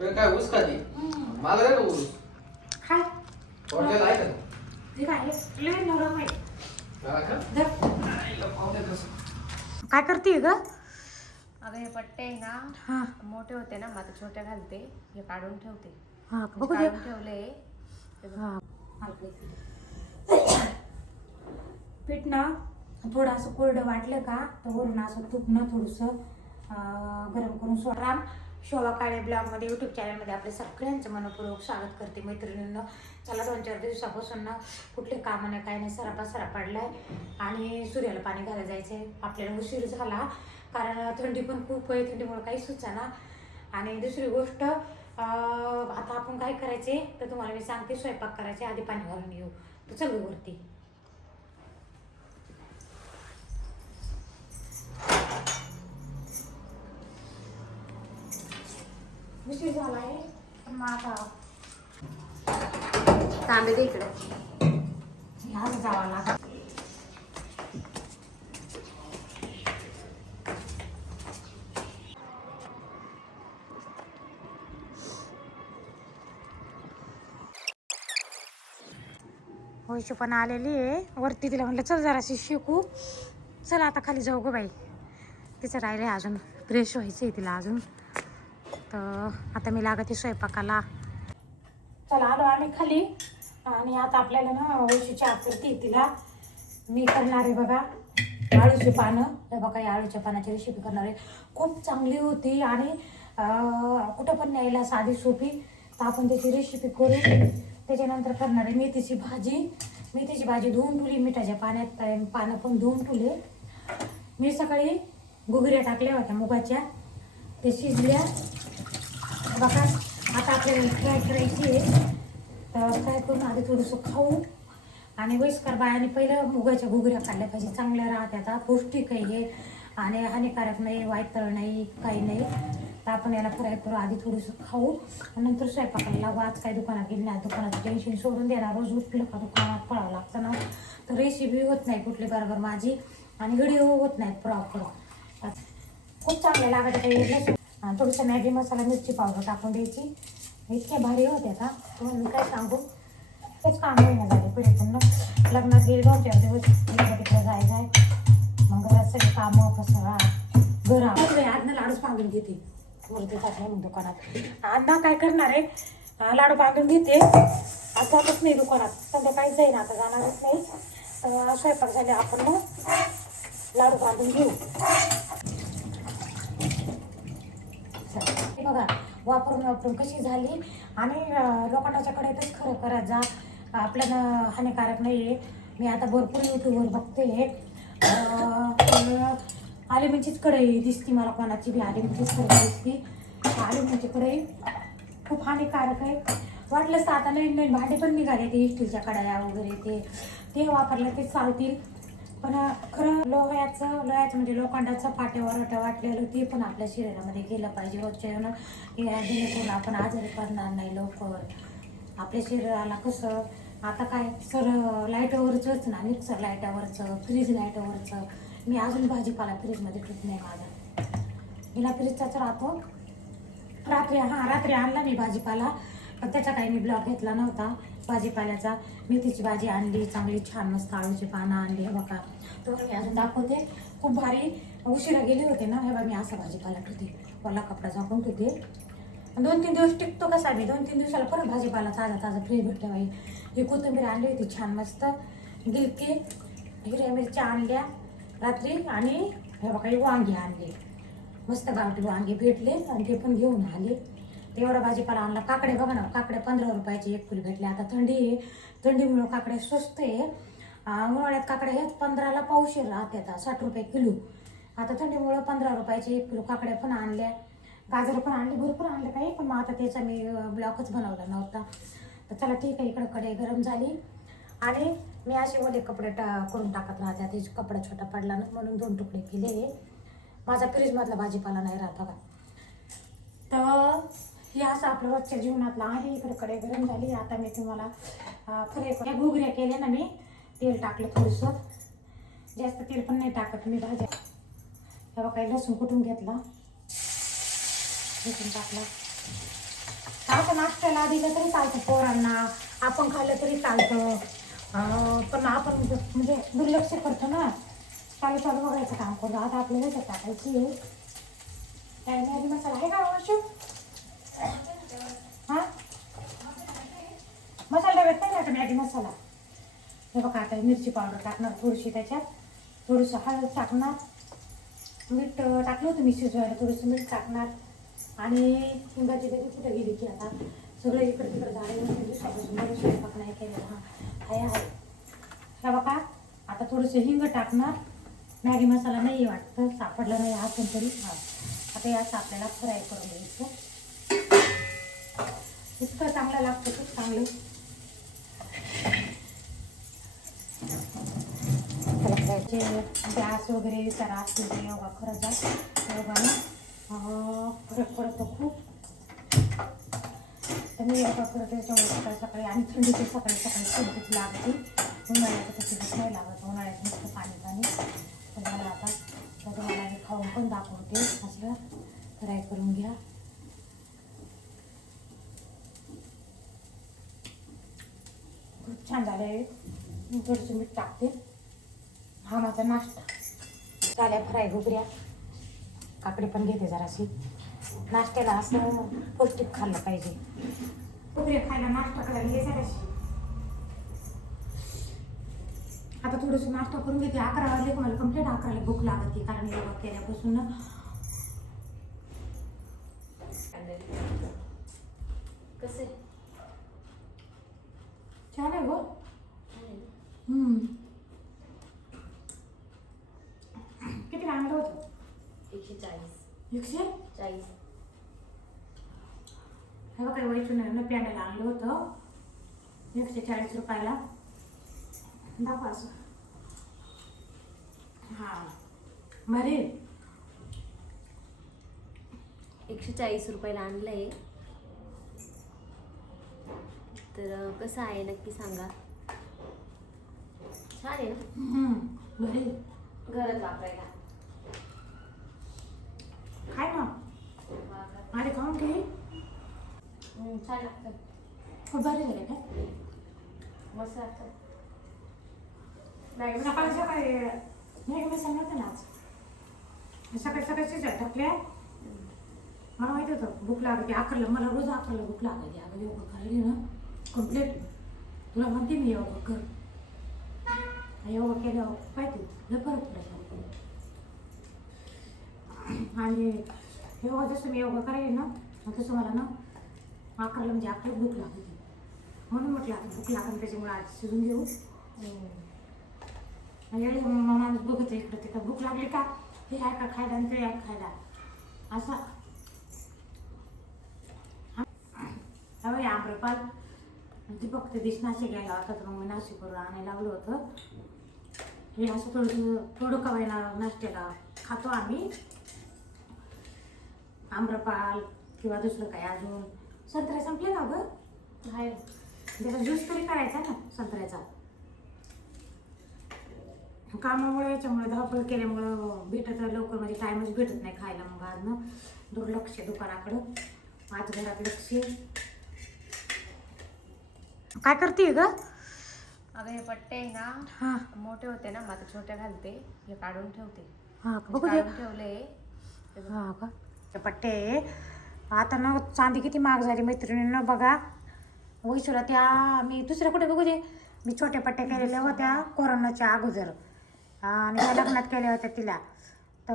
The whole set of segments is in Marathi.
काय ऊस खाती? मला ऊस? काय हॉटेल आहे? का करते ग? अगं हे पट्टे आहे ना हा. मोठे होते ना मग आता छोटे घालते. हे काढून ठेवते. हा का? बघू दे. काढून ठेवले. हे बघ. हा. पीठ ना थोडं असं कोरडं वाटलं का तर वरून असं तूप ना थोडंसं अं, गरम करून सोड. राम शोभा काळे ब्लॉगमध्ये यूट्यूब चॅनलमध्ये आपल्या सगळ्यांचं मनपूर्वक स्वागत करते मैत्रिणींना. चला दोन चार दिवसापासून ना कुठले कामं नाही काय नाही सरापा सरा पडलाय आणि सूर्याला पाणी घालायला जायचंय. आपल्याला उशीर झाला कारण थंडी पण खूप आहे थंडीमुळे काही सुचाना. आणि दुसरी गोष्ट आता आपण काय करायचे? तर तुम्हाला मी सांगते स्वयंपाक करायचे आधी पाणी घालून येऊ. तर चलू वरती. उशीर झाला आहे पण मग आता तांबे दे इकडे. ह्याच जावं लागत वैशू पण आलेली आहे. वरती तिला म्हणलं चल जराशी शिकू. चल आता खाली जाऊ गं बाई. तिचं राहिलं आहे अजून. फ्रेश व्हायचं आहे तिला अजून. तर आता मी लागते स्वयंपाकाला. चला आलो आम्ही खाली. आणि आता आपल्याला ना वैशू चहा करते तिला. मी करणार आहे बघा आळूची पानं. हे बघा या आळूच्या पानाची रेसिपी करणार आहे. खूप चांगली होती आणि कुठं पण न्यायला साधी सोपी. तर आपण त्याची रेसिपी करू. त्याच्यानंतर करणार आहे मेथीची भाजी. मेथीची भाजी धुवून ठेवली मिठाच्या पाण्यात पानं पण धुवून ठेवले. मी सकाळी गुगऱ्या टाकल्या होत्या मुगाच्या ते शिजल्या. बघा आता आपल्याला फ्राय करायची आहे. तर फ्राय करून आधी थोडंसं खाऊ. आणि वयस्कर बायाने पहिलं मुगाच्या घुगऱ्या काढल्या पाहिजे. चांगल्या राहत्या आता. पौष्टिक आहे हे. आणि हानिकारक नाही वायतळ नाही काही नाही. तर आपण याला फ्राय करू. आधी थोडंसं खाऊ. नंतर स्वयंपाकाला लागू आज काही दुकानात गेली नाही. दुकानाचं टेन्शन सोडून देणार. रोज उठलं का दुकानात पळावं लागतं ना. तर रेसिपी होत नाही कुठली बरोबर माझी. आणि व्हिडिओ होत नाहीत प्रॉपर खूप चांगले लागत काही. लसूण थोडंसं मॅगी मसाला मिरची पावडर टाकून द्यायची. इतक्या भारी होत्या का? तुम्हाला मी काय सांगू? तेच काम होईना झाले पुढे पण ना. लग्नात गेले दोन चार दिवस. इकडे तिकडे जायचं आहे मग घरात सगळे कामं पसरा घर आजनं लाडूच बांधून घेते. वरती टाकले मग दुकानात. अण्णा काय करणार आहे? लाडू बांधून घेते. आज जातच नाही दुकानात. संध्याकाळी जाईन आता जाणारच नाही. तर स्वयंपाक झाले आपण मग. लाडू बांधून घेऊ. हे बघा वापरून वापरून कशी झाली? आणि लोकांच्याकडे लोखंडाच्या कढईतच खरं करा जा आपल्याला हानिकारक नाही आहे मी आता भरपूर यूट्यूबवर बघते. अल्युमिनचीच कढई दिसती मला कोणाची बी अल्युमिनचीच कढई दिसती. अल्युमिनची कढई खूप हानिकारक आहे. वाटलंच तर आता नवीन नवीन भांडे पण निघाले ते स्टीलच्या कढया वगैरे ते. ते वापरले ते चालतील. पण खरं लोह्याचं लोह्याचं म्हणजे लोखंडाचं पाट्यावर वाटलेलं ते पण आपल्या शरीरामध्ये गेलं पाहिजे रोजच्या जेणेकरून आपण आजारी पडणार नाही लवकर. आपल्या शरीराला कसं आता काय सर लाईटावरचंच ना मिक्सर लाईटावरचं फ्रीज लाईटावरचं. मी अजून भाजीपाला फ्रीजमध्ये ठेवत नाही माझा. हिला फ्रीजचाच राहतो. रात्री हां रात्री आणला मी भाजीपाला पण त्याचा काही मी ब्लॉग घेतला नव्हता. भाजीपाल्याचा मेथीची भाजी आणली चांगली छान मस्त आळूची पानं आणली बघा. तर मी अजून दाखवते. खूप भारी उशिरा गेले होते ना हे बघा मी असा भाजीपाला ठेवते मला कपडा झाकून ठेवते दोन तीन दिवस टिकतो कसा मी दोन तीन दिवसाला परत भाजीपाला ताजा ताजा फ्रीज भेटते बाई. ही कोथिंबीर आणली होती छान मस्त. गिलके हिरव्या मिरच्या आणल्या रात्री आणि हे बघा वांगी आणली. मस्त गावठी वांगे भेटले आणि ते पण घेऊन आले. एवढा भाजीपाला आणला. काकडे बघा ना काकडे पंधरा रुपयाचे एक फुल भेटले. आता थंडी आहे थंडीमुळं काकडे स्वस्त आहे. उन्हाळ्यात काकडे हेच पंधराला पावशेर राहते आता साठ रुपये किलो. आता थंडीमुळं पंधरा रुपयाचे एक किलो काकड्या पण आणल्या. गाजर पण आणले भरपूर आणले काही पण मग आता त्याचा मी ब्लॉकच बनवला नव्हता. तर चला ठीक आहे इकडं कडे गरम झाली. आणि मी असे ओले कपडे टा करून टाकत राहते. त्याचे कपडा छोटा पडला ना म्हणून दोन तुकडे केले माझा फ्रीजमधला भाजीपाला नाही राहत बघा. तर हे असं आपलं रोजच्या जीवनातलं आहे इकडे कडे गरम झाली. आता मी तुम्हाला अं, या घुगऱ्या केल्या ना मी तेल टाकलं थोडंसं. जास्त तेल पण नाही टाकत मी भाज्या. हे बघा लसूण कुठून घेतला? लसूण टाकला. असं नाश्त्याला दिलं तरी चालतं पोरांना. आपण खाल्लं तरी चालतं. पण आपण म्हणजे दुर्लक्ष करतो ना चालू चालू बघायचं काम करतो आता आपल्याला टाकायची आहे. काय नाही मसाला आहे का वर्षू हा मसाला डब्यात नाही टाकणार मॅगी मसाला. हे बघा आता मिरची पावडर टाकणार थोडीशी त्याच्यात. थोडंसं हळद टाकणार. मीठ टाकलं होतं मी शिजवायला थोडंसं मीठ टाकणार. आणि हिंगाची तरी कुठं गेली की आता? सगळं इकडे तिकडे झाडे स्वयंपाक नाही केलेला हा आहे आहे. हे बघा आता थोडंसं हिंग टाकणार. मॅगी मसाला नाही वाटतं सापडलं नाही असून तरी. हां आता याचं आपल्याला फ्राय करून घ्यायचं. इतकं चांगलं लागतं खूप चांगलं. जे गॅस वगैरे त्रास होते योगा करत जा. योगाने अं, फरक पडतो खूप. तर मी योगा करते त्याच्यामुळे सकाळी सकाळी आणि थंडीची सकाळी सकाळी थंडीच लागते. उन्हाळ्याचं तशी भूक नाही लागत उन्हाळ्यात नुसतं पाणी पाणी. तर मला आता तर मला हे खाऊन पण दाखवते. असं फ्राय करून घ्या. खूप छान झालं आहे मी थोडंसं मीठ टाकते. हा माझा नाश्ता. झाल्या फ्राय घुगऱ्या काकडे पण घेते जराशी. नाश्त्याला असं पौष्टिक खाल्लं पाहिजे. घुगऱ्या खायला नाश्ता करायला घे जराशी. आता थोडंसं नाश्ता करून घेते. अकरा वाजले का मला कंप्लीट अकराला भूक लागते. कारण योगा केल्यापासून ना कसे छान आहे गो हम्म. किती आणलं होतं एकशे चाळीस एकशे चाळीस. हे बघा वैष्णव पॅनल आणलं होतं. एकशे चाळीस रुपयाला. दाखवा हां. बरे एकशे चाळीस रुपयाला आणलंय. तर कसं आहे नक्की सांगा. छान आहे ना? घरात वापरायला. काय ना अरे खाऊन घे छान लागतं खूप भारी झाले काय मस्त लागतं सकाळी सकाळी नाही मी सांगत ना आज सकाळी सकाळी शिजायला टाकल्या मला माहिती होतं भूक लागते अकरला मला रोज अकरला भूक लागायची अगं योगा करायला ना कंप्लीट तुला म्हणते मी योगा कर योगा केल्यावर पाहिजे लय फरक पडायचा आणि योगा जसं मी योगा करायला ना मग तसं मला ना अकराला म्हणजे अकरा भूक लागली. म्हणून म्हटलं आता भूक लागेल त्याच्यामुळे आज शिजून घेऊ. आणि मग माणूस बघत आहे इकडं तिकडं भूक लागली का? हे आहे का खायला आणि ते आहे खायला. असा. हवं आम्रपाल. ते दिस नाशिक यायला होता तर मग मी नाशिकवरून आणायला लावलं होतं. हे असं थोडंसं थोडं कवायला नाश्त्याला खातो आम्ही. आम्रपाल किंवा दुसरं काय अजून? संत्रे संपले का गं? आहे त्याचा ज्यूस तरी करायचा ना संत्र्याचा. कामामुळे याच्यामुळे धावपळ केल्यामुळं भेटत लवकर म्हणजे टायमच भेटत नाही खायला मग आज ना. दुर्लक्ष दुकानाकडं. आज घरात लक्ष. काय करते ग? अगं हे पट्टे आहे ना हा. मोठे होते ना मग आता छोटे घालते हे काढून ठेवते. हा का? बघू ठेवले. हा का? पट्टे आता ना चांदी किती महाग झाली मैत्रिणीनं बघा. वैशूला त्या मी दुसऱ्या कुठे बघू दे? मी छोट्या पट्ट्या केलेल्या होत्या कोरोनाच्या अगोदर. आणि लग्नात केल्या होत्या तिला. तर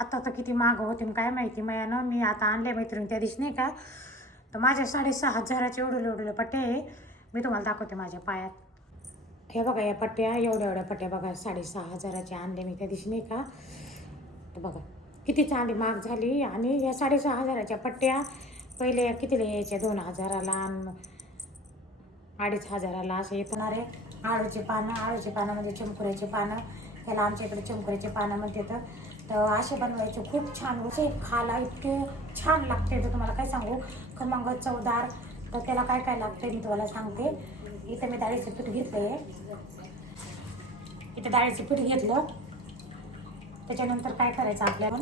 आता तर किती महाग होती मग काय माहिती मयानं मी आता आणले मैत्रिणी त्या दिवशी नाही का? तर माझ्या साडेसहा हजाराचे एवढे एवढे पट्टे मी तुम्हाला दाखवते माझ्या पायात. हे बघा या पट्ट्या एवढ्या एवढ्या पट्ट्या बघा साडेसहा हजाराचे आणले मी त्या दिवशी नाही का? तर बघा. किती चांदी महाग झाली आणि या साडेसहा हजाराच्या पट्ट्या पहिले कितीला यायच्या? दोन हजाराला अडीच हजाराला असे येणारे आळूचे पानं आळूचे पानं म्हणजे चमकुऱ्याचे पानं. त्याला आमच्या इकडे चमकुऱ्याचे पानं म्हणते तर असे बनवायचे. खूप छान असे खायला इतके छान लागते. तर तुम्हाला काय सांगू? खमंग चवदार. तर त्याला काय काय लागतं मी तुम्हाला सांगते. इथं मी डाळीचं पीठ घेतलं आहे इथं डाळीचं पीठ घेतलं. त्याच्यानंतर काय करायचं आपल्याला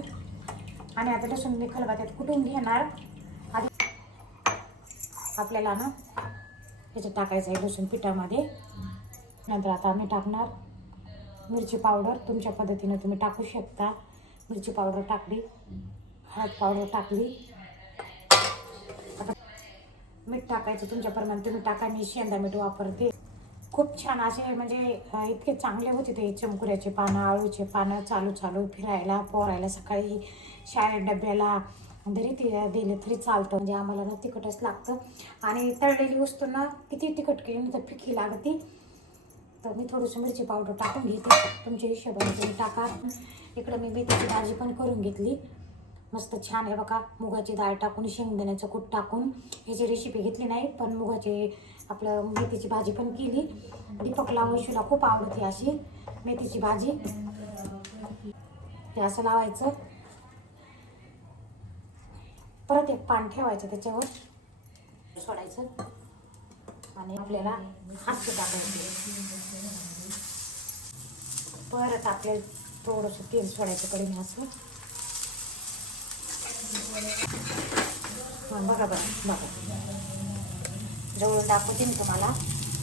आणि आता लसूण मी खलबत्यात कुटून घेणार. आधी आपल्याला ना ह्याच्यात टाकायचं आहे लसूण पिठामध्ये. नंतर आता आम्ही टाकणार मिरची पावडर. तुमच्या पद्धतीनं तुम्ही टाकू शकता. मिरची पावडर टाकली हळद पावडर टाकली. आता मीठ टाकायचं तुमच्याप्रमाणे तुम्ही टाका. मी शेंदा मीठ वापरते. खूप छान असे म्हणजे इतके चांगले होते ते चमकुऱ्याचे पानं आळूचे पानं चालू चालू फिरायला पोरायला सकाळी शाळेत डब्याला जरी ती दिलं तरी चालतं. म्हणजे आम्हाला ना तिखटच लागतं. आणि तळलेली वस्तू ना किती तिखट केली ना तर फिकी लागते. तर मी थोडंसं मिरची पावडर टाकून घेते. तुमच्या हिशोबाने तुम्ही टाका. इकडं मी मेथीची भाजी पण करून घेतली. मस्त छान आहे बघा. मुगाची डाळ टाकून शेंगदाण्याचं कूट टाकून. ह्याची रेसिपी घेतली नाही पण मुगाची आपलं मेथीची भाजी पण केली. दीपकला वैशूला खूप आवडते अशी मेथीची भाजी. ते असं लावायचं. परत एक पान ठेवायचं त्याच्यावर. सोडायचं. आणि आपल्याला हास्य टाकायचं. परत आपल्याला थोडंसं तेल सोडायचं कडे असं. हां बघा बघा बघा. जवळून दाखवते मी तुम्हाला.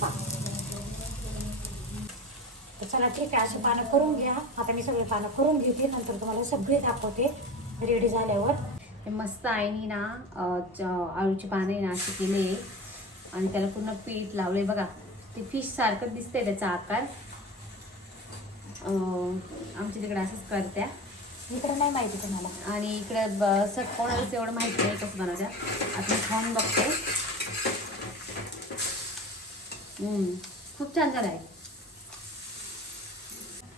हां. तर चला ठीक आहे असे पानं करून घ्या. आता मी सगळे पानं करून घेते नंतर तुम्हाला सगळे दाखवते रेडी झाल्यावर. मस्त आईनी ना च- आळूची पाने ना अशी केले आणि त्याला पूर्ण पीठ लावले बघा ते फिश सारखं दिसतंय त्याचा आकार. आमच्या तिकडे असंच करत्या. इकडे नाही माहिती तुम्हाला. आणि इकडे ब- सट कोणालाच एवढं माहिती नाही कसं बनवत्या आता खाऊन बघते. खूप छान झालं आहे.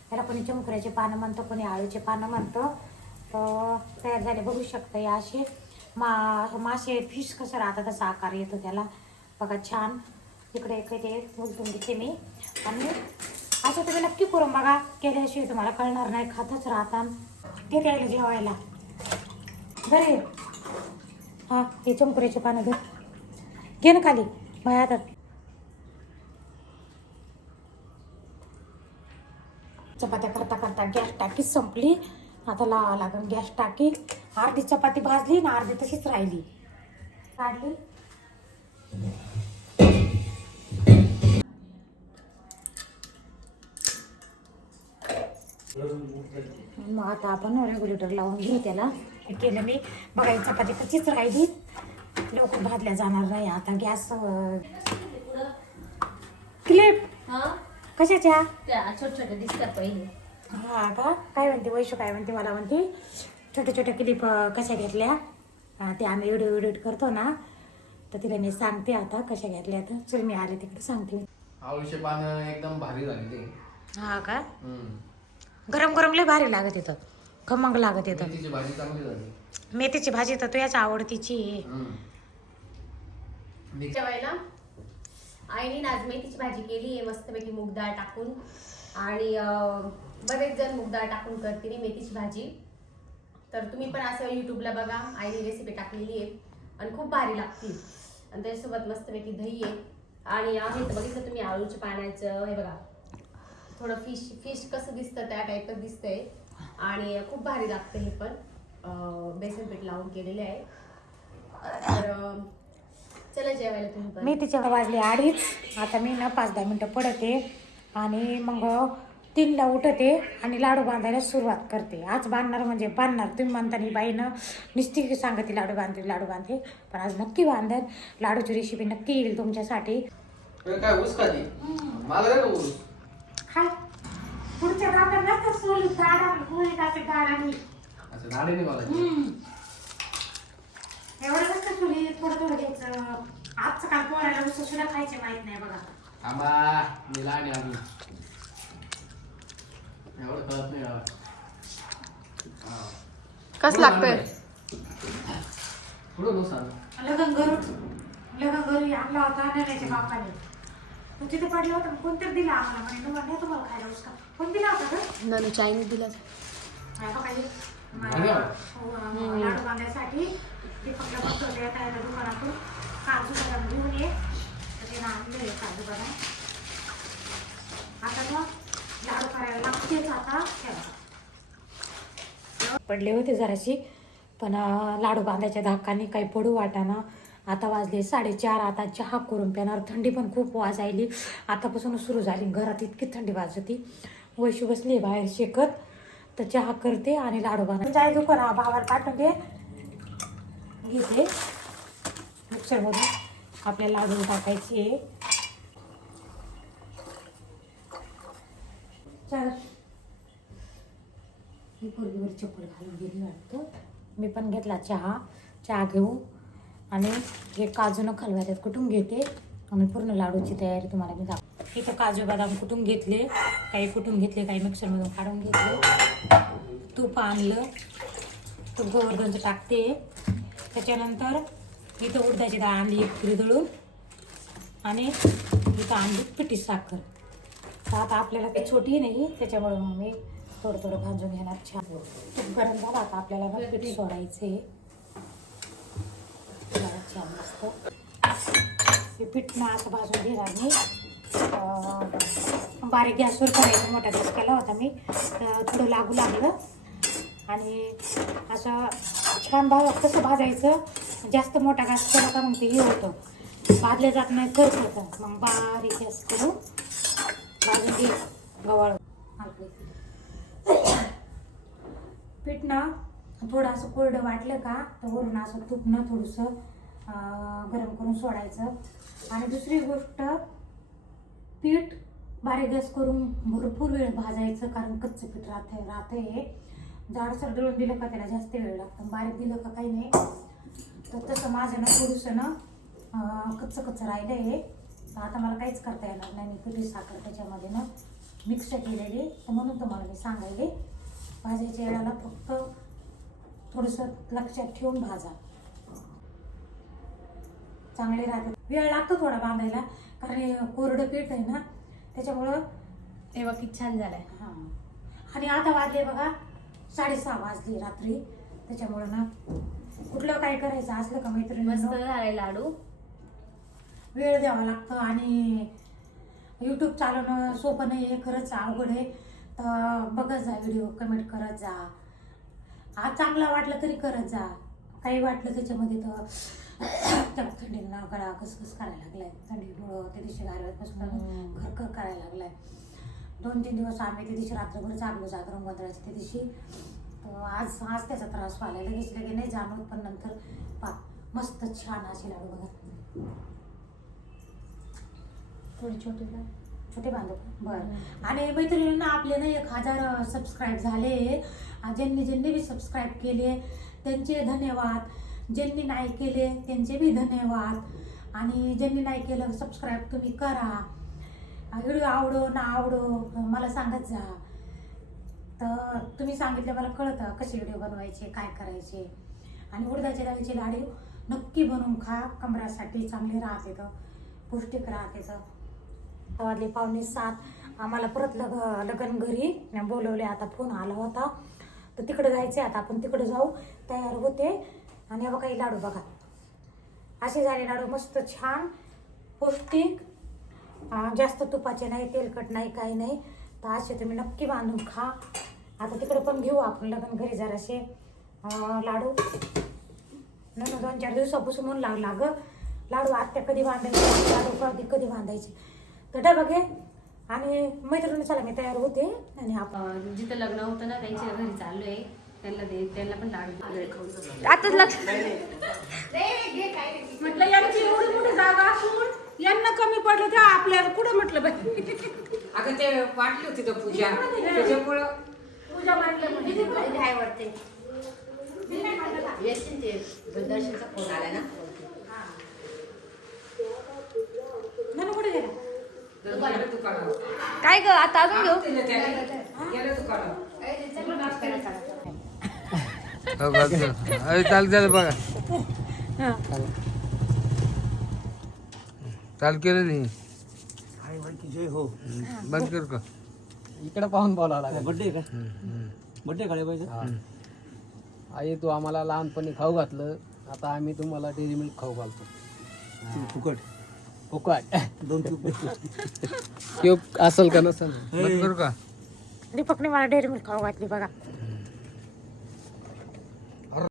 त्याला कोणी चमकुऱ्याचे पानं म्हणतं कोणी आळूचे पानं म्हणतं. तर तयार झाले बघू शकता या असे. मा मासे फिश कसं राहतं तसा आकार येतो त्याला. बघा छान. इकडे इकडे ते उलटून घेते मी. आणि असं तुम्ही नक्की करून बघा. केल्याशिवाय तुम्हाला कळणार नाही खातच राहता ते द्यायला जेवायला. बरे हां हे चमकुऱ्याचे पानं घे घे ना खाली माझ्या हातात चपात्या करता करता गॅस टाकी संपली. आता लावा लागून गॅस टाकी. अर्धी चपाती भाजली ना अर्धी तशीच राहिली. काढली. मग आता आपण रेग्युलेटर लावून घेऊ त्याला. केलं मी. बघा ही चपाती तशीच राहिली लवकर भाजल्या जाणार नाही. आता गॅस क्लिप कशाच्या? छोटे छोटे दिसतात पहिले. हा का? काय म्हणते वैशू काय म्हणते मला म्हणते छोट्या छोट्या क्लिप कशा घेतल्या? ते आम्ही व्हिडिओ एडिट करतो ना तर तिला मी सांगते आता कशा घेतल्या तर. चल मी आले तिकडे सांगते. आळूचे पानं एकदम भारी झालेली हा का? हम्म. गरम गरम लय भारी लागत येतं. खमंग लागत येतं. मेथीची भाजी चांगली झाली. मेथीची भाजी तर तुझ्याच आवडतीची. आहे. मिक्स जेवायला? आईने आज मेथीची भाजी केली आहे मस्तपैकी मूग डाळ टाकून. आणि अं, बरेच जण मूग डाळ टाकून करते नी मेथीची भाजी. तर तुम्ही पण असं युट्यूबला बघा आईने रेसिपी टाकलेली आहे. आणि खूप भारी लागते आणि त्याच्यासोबत मस्तपैकी दही आहे. आणि आम्ही तर बघितलं तुम्ही आळूच्या पाण्याचं हे बघा. थोडं फिश फिश कसं दिसतं त्या टाईपच दिसतंय. आणि खूप भारी लागतं हे पण. बेसन पीठ लावून केलेले आहे. तर चला जेवायला तुम्ही पण. मेथीच्या वाजले अडीच आता मी ना पाच दहा मिनटं पडते आणि मग तीनला उठते आणि लाडू बांधायला सुरुवात करते. आज बांधणार म्हणजे बांधणार. तुम्ही म्हणता नाही बाईनं नुसती सांगते लाडू बांधते लाडू बांधते. पण आज नक्की बांधेल लाडूची रेसिपी नक्की येईल तुमच्यासाठी. काय ऊस खाली मला रे ऊस? पुढच्या भागात नसतं सोली गाडा गोळीकाचे गाडानी असं झाले नाही मला एवढं नसतं सोली थोडं थोडं घ्यायचं? आजचं काल पोरायला उसं सुद्धा खायचे माहीत नाही बघा. आंबा मी लहान आहे अजून. एवढं कळत नाही. हा. कसं पुढं लागतंय? पुढं ऊस आण. लग्न करून लग्न करून आणला होता नव्याच्या बापाने. तो तिथे पडला होता कोणतरी दिला आम्हाला? म्हणे "नु म्हणलं तुम्हाला खायला उसका. कोण दिला होता का नानू चायनी दिला नाही बघा हे. भारी आहे. हो, अं, लाडू बांधायसाठी ते फक्त बसवले खायला दुकानातून. काजू बदाम घेऊन ये. तर ते आणले काजू बदाम. आता मग लाडू करायला लागतेच आता. ठेवा. पडले होते जराशी पण अं, लाडू बांधायच्या धाकाने काही पडू वाटाना आता वाजले साडेचार आता चहा करून पिणार थंडी पण खूप वाजायली. आतापासूनच सुरू झाली. घरात इतकी थंडी वाजती. वैशू बसली बाहेर शेकत. तर चहा करते आणि लाडू बनवते. जाय दुकान भावाला पाठवून दे घेते मिक्सरमधून आपल्या लाडू टाकायचे. चल. मी चप्पल घालून गेली वाटतं. मी पण घेतला चहा. चहा घेऊ आणि हे काजूनं खलवाऱ्यात कुठून घेते? आणि पूर्ण लाडूची तयारी तुम्हाला मी दाखव इथं काजू बदाम कुठून घेतले? काही कुठून घेतले काही मिक्सरमधून काढून घेतले. तूप आणलं. तूप गोवर्धनचं टाकते. त्याच्यानंतर इथं उडदाची डाळ आणली एक किलो दळून. आणि इथं आणली पिठी साखर. तर आता आपल्याला काही छोटी नाही त्याच्यामुळे मग मी थोडं थोडं भाजून घेणार. छान. तूप गरम झाला आता आपल्याला पिठी सोडायचं आहे मस्त हे पीठ ना असं भाजून घेणार मी. बारीक गॅसवर करायचं मोठा गॅस केला होता मी. तर थोडं लागू लागलं. आणि असं छान भाव कसं भाजायचं जास्त मोठा गॅस केला का मग ते हे होतं. भाजलं जात नाही करत मग बारीक गॅस करून भाजून घे गव्हाळ पीठ ना थोडं असं कोरडं वाटलं का तर वरून असं तुटणं थोडंसं. गरम करून सोडायचं. आणि दुसरी गोष्ट पीठ बारीक गॅस करून भरपूर वेळ भाजायचं कारण कच्चं पीठ राहते आहे जाडसर दळून दिलं का त्याला जास्त वेळ लागतो. बारीक दिलं का काही नाही. तर तसं माझं ना थोडंसं ना कच्चं कच्चं राहिलं आहे तर आता मला काहीच करता येणार नाही. मी पिठी साखर त्याच्यामध्ये ना मिक्स केलेली. तर म्हणून तुम्हाला मी सांगायले भाजायच्या वेळेला फक्त थोडंसं लक्षात ठेवून भाजा. चांगले राहते वेळ लागतो थोडा बांधायला कारण हे कोरडं पीठ आहे ना त्याच्यामुळं तेव्हा किती छान झालाय. हां. आणि आता वाजले बघा साडेसहा वाजली रात्री. त्याच्यामुळं ना कुठलं काय करायचं असलं का मस्त मैत्रिणी झालाय लाडू. वेळ द्यावा लागतो आणि यूट्यूब चालवणं सोपं नाही आहे खरंच अवघड आहे. तर बघत जा व्हिडिओ कमेंट करत जा. हा चांगला वाटलं तरी करत जा. काही वाटलं त्याच्यामध्ये तर थंडीला गळा कसकस करायला लागलाय. थंडीमुळं त्या दिवशी गारव्यापासून हम्म. खरखर करायला लागलाय. दोन तीन दिवस आम्ही त्या दिवशी रात्रभर जागलो जागरण गोंधळाच्या त्या दिवशी. तर आज आज त्याचा त्रास व्हायला लगेच लगे नाही जाणवत पण नंतर पा मस्त छान अशी लाडू बघा. थोडी छोटी. छोटे बांधव. बरं. आणि मैत्रिणींना आपले ना एक हजार सबस्क्राईब झाले. ज्यांनी ज्यांनी बी सबस्क्राईब केले त्यांचे धन्यवाद. ज्यांनी नाही केले त्यांचे बी धन्यवाद. आणि ज्यांनी नाही केलं सबस्क्राईब तुम्ही करा. व्हिडिओ आवडो ना आवडो मला सांगत जा. तर तुम्ही सांगितलं मला कळतं कसे व्हिडिओ बनवायचे काय करायचे. आणि उडदाच्या डाळीचे लाडू नक्की बनवून खा. कमरासाठी चांगले राहते तर पौष्टिक राहते तर. वाजले पावणे सात. आम्हाला परत लग लगन घरी. बोलवले आता फोन आला होता. तर तिकडे जायचे आता आपण तिकडे जाऊ. तयार होते. आणि बघा काही लाडू बघा. असे झाले लाडू मस्त छान पौष्टिक जास्त तुपाचे नाही तेलकट नाही काही नाही. तर असे तुम्ही नक्की बांधून खा. आता तिकडे पण घेऊ आपण लग्न घरी जरासे असे लाडू. नाही दोन चार दिवसापासून म्हणून लाग लाग. लाडू आत्या कधी बांधायचे लाडू कधी कधी बांधायचे. तर डबा घे. आणि मैत्रिणी चला मी तयार होते. आणि आपण जिथं लग्न होतं ना त्यांच्या घरी चाललोय. त्यांना दे त्यांना पण आताच लक्ष म्हटलं यांची एवढी मोठी जागा असून यांना कमी पडलं तर आपल्याला कुठं म्हटलं बाई? अगं ते वाटली होती तर पूजा. त्याच्यामुळं पूजा म्हटलं म्हणजे काय वाटते येतील ते दूरदर्शनचा फोन आला ना? नाही कुठे गेला? गेलं दुकानावर. काय ग आता अजून घेऊ. गेलं चाल चाल बघा. चाल केलं नाही. आई बाई जय हो. बंद कर का? इकडे पाहून बोलावं लागेल. बड्डे का? बड्डे काढे पाहिजे? आई तू आम्हाला लहानपणी खाऊ घातलं. आता आम्ही तुम्हाला डेअरी मिल्क खाऊ घालतो. फुकट. फुकट. दोन असेल का नसेल? बंद कर का? दीपकने मला डेअरी मिल्क खाऊ घातली बघा.